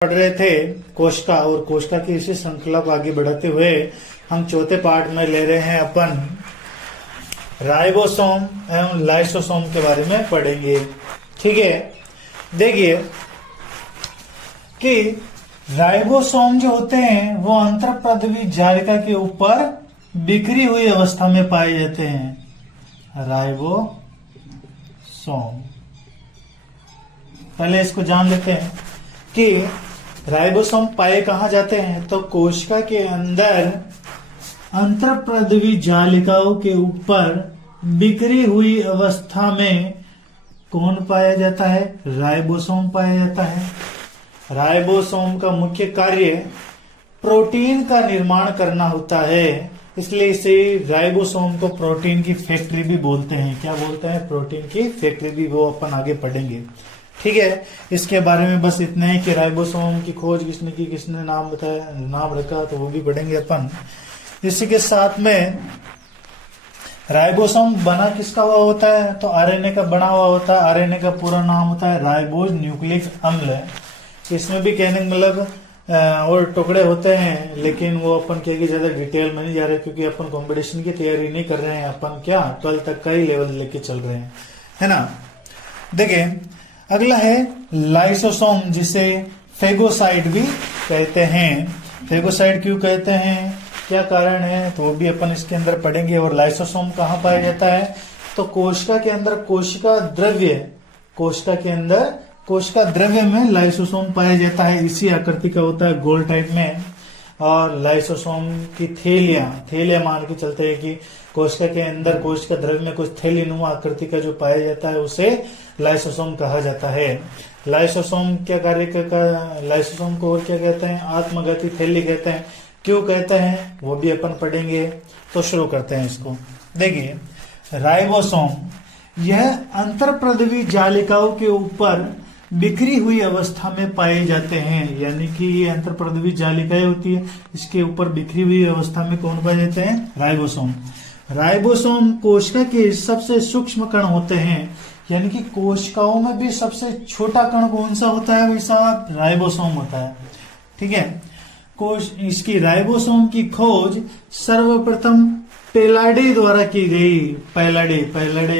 पढ़ रहे थे कोशिका, और कोशिका की इसी श्रृंखला को आगे बढ़ाते हुए हम चौथे पार्ट में ले रहे हैं अपन राइबोसोम एवं लाइसोसोम के बारे में पढ़ेंगे। ठीक है, देखिए कि राइबोसोम जो होते हैं वो अंतरपृष्ठीय जालिका के ऊपर बिखरी हुई अवस्था में पाए जाते हैं। राइबोसोम, पहले इसको जान लेते हैं कि राइबोसोम पाए कहां जाते हैं। तो कोशिका के अंदर अंतरपृष्ठीय जालिकाओं के ऊपर बिखरी हुई अवस्था में कौन पाया जाता है? राइबोसोम पाया जाता है। राइबोसोम का मुख्य कार्य प्रोटीन का निर्माण करना होता है, इसलिए इसे राइबोसोम को प्रोटीन की फैक्ट्री भी बोलते हैं। क्या बोलते हैं? प्रोटीन की फैक्ट्री भी, वो अपन आगे पढ़ेंगे। ठीक है, इसके बारे में बस इतना है कि राइबोसोम की खोज किसने की, किसने नाम बताया, नाम रखा, तो वो भी पढ़ेंगे अपन। इसी के साथ में राइबोसोम बना किसका हुआ होता है? तो आरएनए का बना हुआ होता है। आरएनए का पूरा नाम होता है राइबोज न्यूक्लिक अम्ल। इसमें भी कहने मतलब और टुकड़े होते हैं, लेकिन वो अपन क्या ज्यादा डिटेल में नहीं जा रहे, क्योंकि अपन कंपटीशन की तैयारी नहीं कर रहे हैं। अपन क्या 12 तक का ही लेवल लेके चल रहे हैं, है ना। देखिए अगला है लाइसोसोम, जिसे फेगोसाइट भी कहते हैं। फेगोसाइट क्यों कहते हैं, क्या कारण है, तो वो भी अपन इसके अंदर पढ़ेंगे। और लाइसोसोम कहाँ पाया जाता है? तो कोशिका के अंदर कोशिका द्रव्य में लाइसोसोम पाया जाता है। इसी आकृति का होता है, गोल टाइप में। और लाइसोसोम की थैलियां मान के चलते हैं कि कोशिका के अंदर कोशिका द्रव्य में कुछ थैलीनुमा आकृति का जो पाया जाता है उसे लाइसोसोम कहा जाता है। लाइसोसोम क्या कार्य का, लाइसोसोम को और क्या कहते हैं? आत्मघाती थैली कहते हैं। क्यों कहते हैं वो भी अपन पढ़ेंगे। तो शुरू करते हैं इसको। देखिए राइबोसोम यह अंतरपृष्ठीय जालिकाओं के ऊपर बिखरी हुई अवस्था में पाए जाते हैं, यानी कि ये अंतरपृष्ठीय जालिकाएं होती है, इसके ऊपर बिखरी हुई अवस्था में कौन पाए जाते हैं? राइबोसोम। राइबोसोम कोशिका के सबसे सूक्ष्म कण होते हैं, यानी कि कोशिकाओं में भी सबसे छोटा कण कौन सा होता है? वैसा राइबोसोम होता है। ठीक है, इसकी राइबोसोम की खोज सर्वप्रथम पेलाडे द्वारा की गई। पेलाडे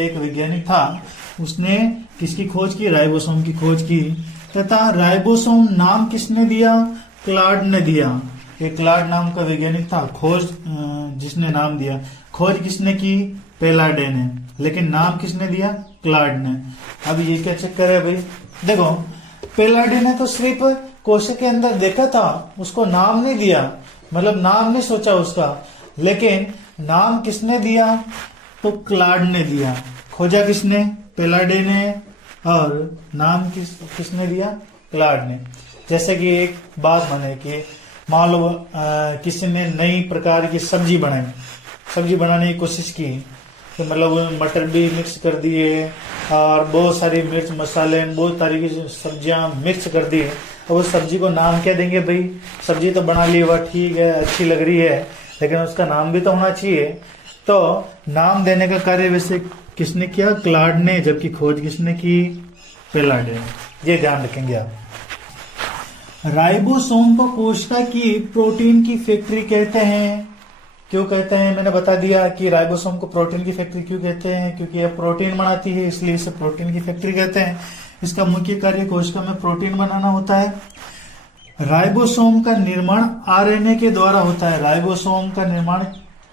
एक वैज्ञानिक था, उसने किसकी खोज की? राइबोसोम की खोज की। तथा राइबोसोम नाम किसने दिया? क्लाड ने दिया। एक क्लाड नाम का वैज्ञानिक था, खोज जिसने नाम दिया। खोज किसने की? पेलाडे ने, लेकिन नाम किसने दिया? क्लाड ने। अब ये क्या चक्कर है भाई? देखो पेलाडे ने तो सिर्फ कोशिका के अंदर देखा था, उसको नाम नहीं दिया, मतलब नाम नहीं सोचा उसका, लेकिन नाम किसने दिया? तो क्लाड ने दिया। खोजा किसने? पेलाडे ने। और नाम किसने दिया? क्लाड ने। जैसे कि एक बात माने कि मान लो किसी ने नई प्रकार की सब्जी बनाने की कोशिश की, तो मतलब मटर भी मिक्स कर दिए और बहुत सारी मिर्च मसाले, बहुत सारी सब्जियां मिक्स कर दी। और उस सब्जी को नाम क्या देंगे भाई? सब्जी तो बना ली, वह ठीक है, अच्छी लग रही है, लेकिन उसका नाम भी तो होना चाहिए। तो नाम देने का कार्य वैसे किसने किया? क्लाड ने, जबकि खोज किसने की? पेलाडे ने। ये ध्यान रखेंगे आप। राइबोसोम को कोशिका की प्रोटीन की फैक्ट्री कहते हैं। क्यों कहते हैं? मैंने बता दिया कि राइबोसोम को प्रोटीन की फैक्ट्री क्यों कहते हैं, क्योंकि यह प्रोटीन बनाती है, इसलिए इसे प्रोटीन की फैक्ट्री कहते हैं। इसका मुख्य कार्य कोशिका में प्रोटीन बनाना होता है। राइबोसोम का निर्माण आरएनए के द्वारा होता है। राइबोसोम का निर्माण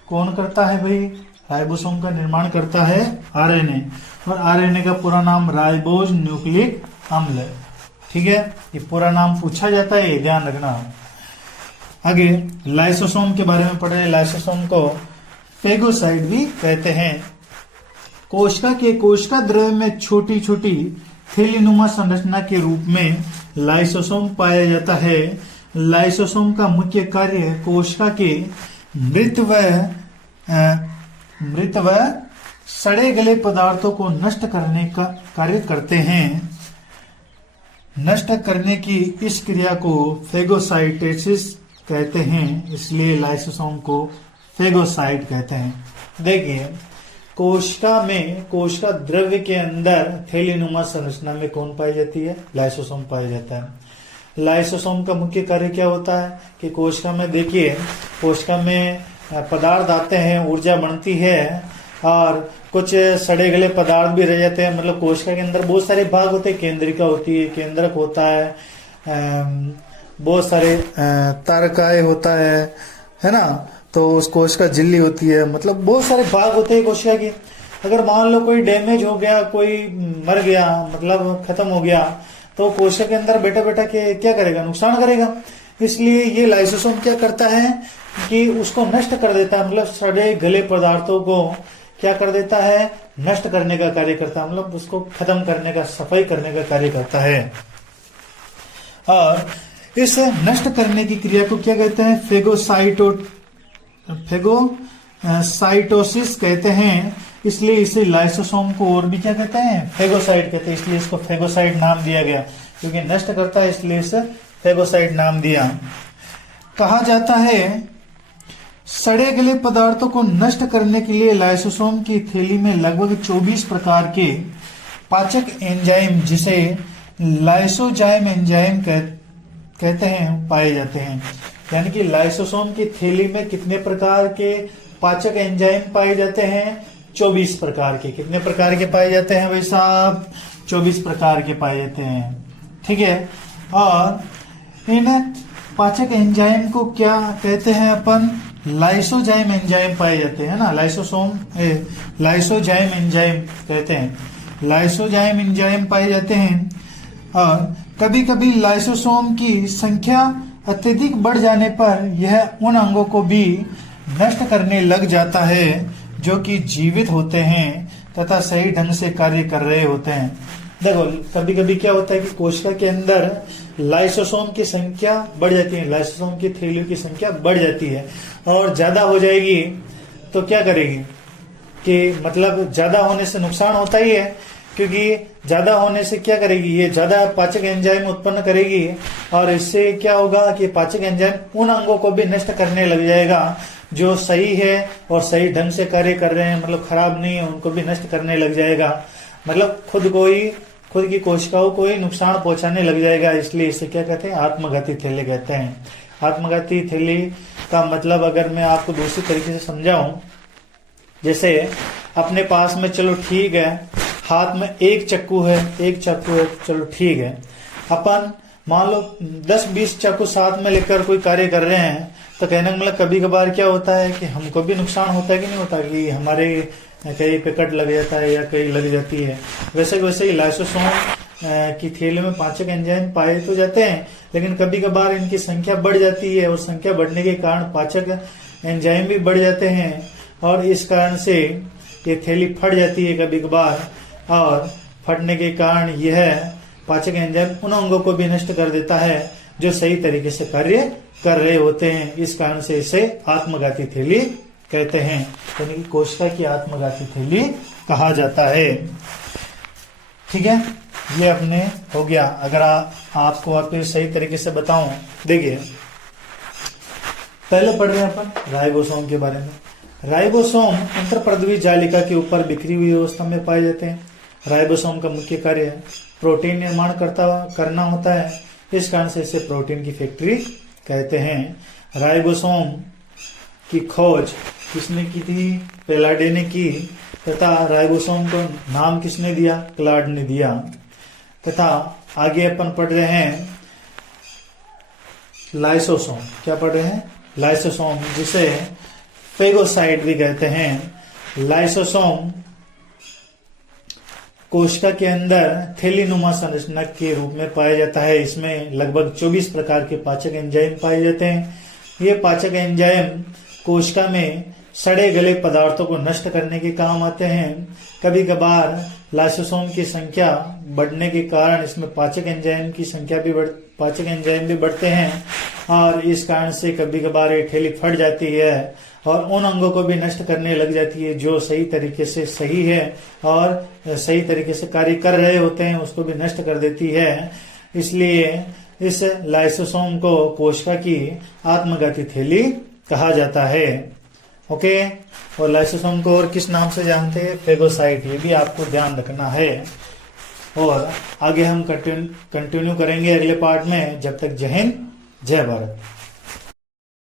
कौन करता है भाई? राइबोसोम का निर्माण करता है आरएनए, और आरएनए का पूरा नाम राइबोज न्यूक्लिक अम्ल है। ठीक है, ये पूरा नाम पूछा जाता है, ये ध्यान रखना। आगे लाइसोसोम के बारे में पढ़ रहे हैं। लाइसोसोम को फेगोसाइट भी कहते हैं। कोशिका द्रव्य में छोटी छोटी थैलीनुमा संरचना के रूप में लाइसोसोम पाया जाता है। लाइसोसोम का मुख्य कार्य कोशिका के मृत व सड़े गले पदार्थों को नष्ट करने का कार्य करते हैं। नष्ट करने की इस क्रिया को फेगोसाइटेसिस कहते हैं, इसलिए लाइसोसोम को फेगोसाइट कहते हैं। देखिए कोशिका द्रव्य के अंदर थैलीनुमा संरचना में कौन पाई जाती है? लाइसोसोम पाया जाता है। लाइसोसोम का मुख्य कार्य क्या होता है कि कोशिका में देखिए, कोशिका में पदार्थ आते हैं, ऊर्जा बनती है और कुछ सड़े गले पदार्थ भी रह जाते हैं। मतलब कोशिका के अंदर बहुत सारे भाग होते हैं, केंद्रिका होती है, केंद्रक होता है, बहुत सारे तारकाय होता है ना, तो उस कोशिका झिल्ली होती है, मतलब बहुत सारे भाग होते हैं कोशिका की। अगर मान लो कोई डैमेज हो गया, कोई मर गया, मतलब खत्म हो गया, तो कोशिका के अंदर बैठा बैठा के क्या करेगा, नुकसान करेगा। इसलिए ये लाइसोसोम क्या करता है कि उसको नष्ट कर देता है, मतलब सड़े गले पदार्थों को क्या कर देता है, नष्ट करने का कार्य करता है, मतलब उसको खत्म करने का, सफाई करने का कार्य करता है। और इस नष्ट करने की क्रिया को क्या कहते हैं, फेगोसाइटोसिस कहते हैं। इसलिए इसे लाइसोसोम को और भी क्या कहते हैं, फेगोसाइट कहते हैं। इसलिए इसको फेगोसाइट नाम दिया गया, क्योंकि नष्ट करता है, इसलिए इसे फेगोसाइट नाम दिया। कहा जाता है सड़े गले पदार्थों को नष्ट करने के लिए लाइसोसोम की थैली में लगभग 24 प्रकार के पाचक एंजाइम, जिसे लाइसोजाइम एंजाइम कहते हैं, पाए जाते हैं। यानी कि लाइसोसोम की थैली में कितने प्रकार के पाचक एंजाइम पाए जाते हैं, 24 प्रकार के। कितने प्रकार के पाए जाते हैं भाई साहब, 24 प्रकार के पाए जाते हैं, ठीक है। और इन पाचक एंजाइम को क्या कहते हैं अपन, लाइसोजाइम एंजाइम पाए जाते हैं ना, लाइसोजाइम एंजाइम कहते हैं, लाइसोजाइम एंजाइम पाए जाते हैं। और कभी कभी लाइसोसोम की संख्या अत्यधिक बढ़ जाने पर यह उन अंगों को भी नष्ट करने लग जाता है जो कि जीवित होते हैं तथा सही ढंग से कार्य कर रहे होते हैं। देखो कभी कभी क्या होता है कि कोशिका के अंदर लाइसोसोम की संख्या बढ़ जाती है, लाइसोसोम की थैलियों की संख्या बढ़ जाती है और ज्यादा हो जाएगी तो क्या करेगी कि मतलब ज्यादा होने से नुकसान होता ही है, क्योंकि ज्यादा होने से क्या करेगी, ये ज्यादा पाचक एंजाइम उत्पन्न करेगी और इससे क्या होगा कि पाचक एंजाइम उन अंगों को भी नष्ट करने लग जाएगा जो सही है और सही ढंग से कार्य कर रहे हैं, मतलब खराब नहीं है, उनको भी नष्ट करने लग जाएगा, मतलब खुद की कोशिकाओं को ही नुकसान पहुंचाने लग जाएगा। इसलिए इसे क्या कहते हैं, आत्मघाती थैली कहते हैं। आत्मघाती थैली का मतलब अगर मैं आपको दूसरी तरीके से समझाऊं, जैसे अपने पास में चलो ठीक है, हाथ में एक चाकू है, चलो ठीक है, अपन मान लो 10-20 चाकू साथ में लेकर कोई कार्य कर रहे हैं, तो कहने का मतलब कभी कभार क्या होता है कि हमको भी नुकसान होता है कि नहीं होता, कि हमारे कहीं पे कट लग जाता है या कहीं लग जाती है। वैसे ही लाइसोसोम की थैली में पाचक एंजाइम पाए तो जाते हैं, लेकिन कभी कभार इनकी संख्या बढ़ जाती है और संख्या बढ़ने के कारण पाचक एंजाइम भी बढ़ जाते हैं और इस कारण से ये थैली फट जाती है कभी कभार, और फटने के कारण यह पाचक एंजाइम उन अंगों को भी नष्ट कर देता है जो सही तरीके से कार्य कर रहे होते हैं। इस कारण से इसे आत्मघाती थैली कहते हैं, यानी कि कोशिका की आत्मघाती थैली कहा जाता है। ठीक है, ये अपने हो गया। अगर आपको वापस सही तरीके से बताऊं, देखिए पहले पढ़ रहे हैं अपन राइबोसोम के बारे में। राइबोसोम अंतर्प्रद्वी जालिका के ऊपर बिखरी हुई अवस्था में पाए जाते हैं। राइबोसोम का मुख्य कार्य है प्रोटीन निर्माण करना होता है, इस कारण से इसे प्रोटीन की फैक्ट्री कहते हैं। राइबोसोम की खोज किसने की थी? पेलाडे ने की, तथा राइबोसोम को नाम किसने दिया? क्लाड ने दिया। तथा आगे अपन पढ़ रहे हैं लाइसोसोम। क्या पढ़ रहे हैं? लाइसोसोम, जिसे फेगोसाइट भी कहते हैं। लाइसोसोम कोशिका के अंदर थैलीनुमा संरचना के रूप में पाया जाता है। इसमें लगभग 24 प्रकार के पाचक एंजाइम पाए जाते हैं। ये पाचक एंजाइम कोशिका में सड़े गले पदार्थों को नष्ट करने के काम आते हैं। कभी कभार लाइसोसोम की संख्या बढ़ने के कारण इसमें पाचक एंजाइम भी बढ़ते हैं और इस कारण से कभी कभार ये थैली फट जाती है और उन अंगों को भी नष्ट करने लग जाती है जो सही तरीके से सही है और सही तरीके से कार्य कर रहे होते हैं, उसको भी नष्ट कर देती है। इसलिए इस लाइसोसोम को कोशिका की आत्मघाती थैली कहा जाता है। ओके, और लाइसोसोम को और किस नाम से जानते हैं? फेगोसाइट। ये भी आपको ध्यान रखना है। और आगे हम कंटिन्यू करेंगे अगले पार्ट में। जब तक जय हिंद, जय भारत।